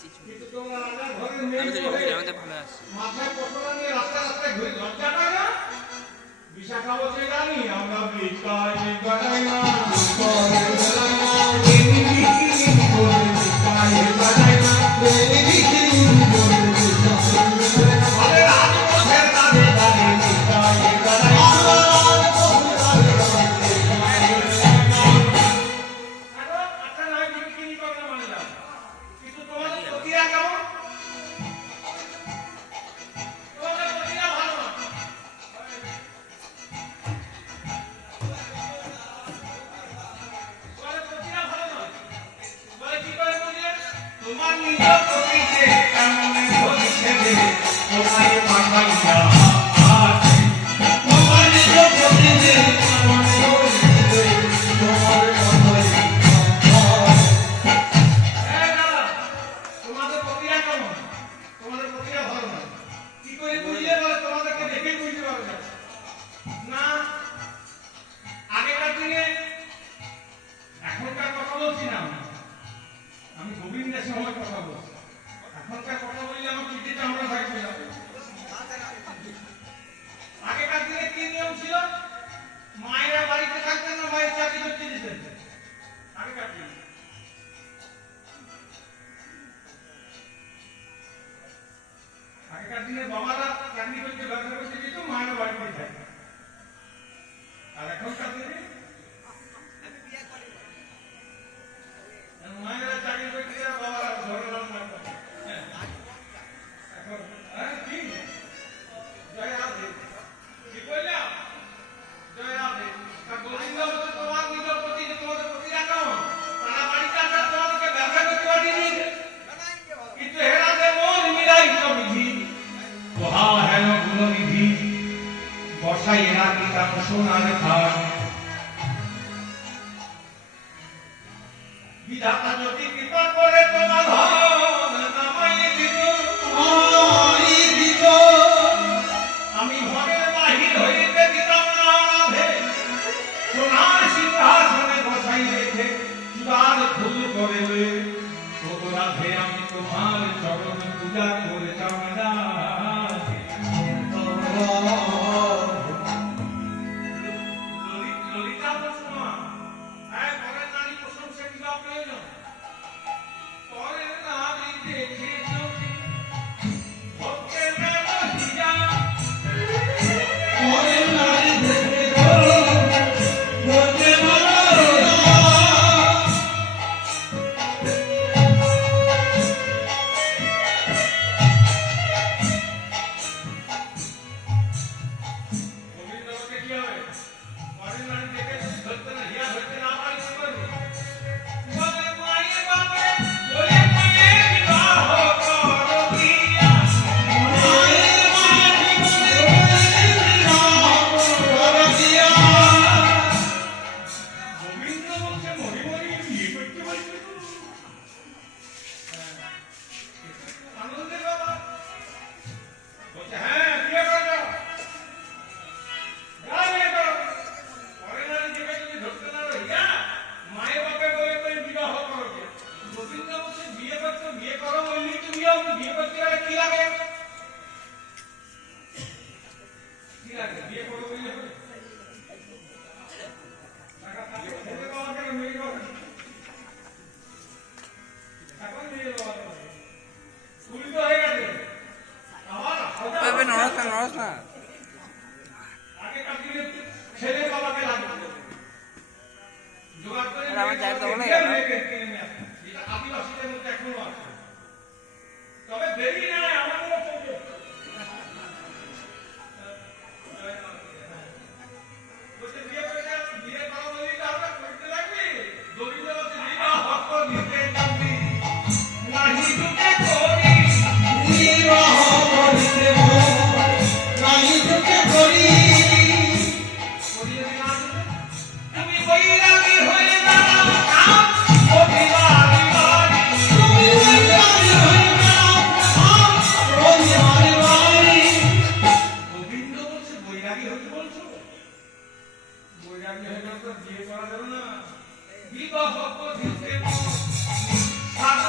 আসছি আমাদের ভালো আসছি বিশাখা বলছে জানি আমরা তোমার নিজের প্রতিতে কেমন ধরছে রে তোমায় পাঠাইয়া আছে তোমার নিজের প্রতিতে কেমন ধরছে রে তোমার পাঠাইয়া এই দাদা তোমাদের প্রতিটা কেমন তোমাদের প্রতিটা ভালো না কি করে বুঝলে বলে তোমাদেরকে দেখেই বুঝতে পারবে না আগেকার দিনে এখনকার কথা বলছি না আমি গোবিন্দের সময় কথা বলছি এখনকার কথা বললে আমার পিঠিতে আমরা থাকবে না আগেকার দিনে কি নিয়ম ছিল মায়েরা বাড়িতে থাকতেন না মায়ের চাকরি করতে দিতেন আগেকার দিনে আগেকার দিনে বাবারা চাকরি করতে ব্যবসা করতে দিত মায়েরা বাড়িতে থাকতেন আর এখনকার দিনে মায়েরা চাকরি করতে বাবারা ঘরে রান্না করে এখন হ্যাঁ কি জয় রাধে কি বললাম জয় রাধে তা গোবিন্দ বলছে তোমার নিজের প্রতি যে তোমাদের প্রতি রাখো তারা বাড়িতে আসা তোমাদেরকে ব্যবসা করতে পারিনি কিন্তু হে রাধে মন মিলাই তো বিধি ওহা হেন গুণনিধি বসাই রাখি তার সোনার খান বিধাতা যদি কৃপা করে তোমার ধন নামাই দিত আমি ঘরের বাহির হইতে দিতাম না রাধে সোনার সিংহাসনে বসাই রেখে চূড়ার ফুল করে তবু রাধে আমি তোমার চরণ পূজা করতাম না ললিতা বসুমা হ্যাঁ ঘরের নারী প্রশংসা কি বা প্রয়োজন পরের নারী দেখে চোখে ভক্তের মেলহিয়া পরের নারী দেখে ভক্তের মেলহিয়া গোবিন্দকে কি হবে পরের নারী দেখে ধরতে না হিয়া ধরতে না পারি কি করবে বলে মায়ের বাপে বলে মায়ের বিবাহ করো দিয়া মায়ের বাপে বলে মায়ের বিবাহ করো দিয়া গোবিন্দ বলছে মরি মরি বিয়ে করতে বলছে আনন্দের বাবা বলছে হ্যাঁ বিয়ে করে দাও বিয়ে করো পরের নারী দেখে যদি ধরতে না রহিয়া মায়ের বাপে বলে তুমি বিবাহ করো গোবিন্দ বলছে বিয়ে করতে বিয়ে করো বললি তুমি বিয়ে করতে গেলে কি লাগে কি লাগে বিয়ে করো বললে হবে টাকা থাকে ছেলে বাবা কেন মেয়ে বাবা এখন মেয়ে বাবা স্কুল তো হয়ে গেছে আবার নড়াস না আগেকার দিনে ছেলে বাবাকে লাগবে জোগাড় করে আমার জায়গা তো বলে গেল এটা আদিবাসীদের মধ্যে এখনো আছে তবে দেরি না আমাদেরও চলবে বলছে বিয়ে করে বিয়ে করা বলি আমরা করতে লাগবে গোবিন্দ বলছে বিবাহ হক দিতে লাগবে নাহি দুঃখে করি বিবাহ করিতে নাহি দুঃখে করি তুমি বৈরাগী হয়ে দাঁড়াও ও বিবাহী বাড়ি তুমি বৈরাগী হয়ে দাঁড়াও ও বিবাহী বাড়ি গোবিন্দ বলছে বৈরাগী হতে বলছো বৈরাগী হয়ে গেলে তো বিয়ে করা যাবে না বিবাহ করতে সাত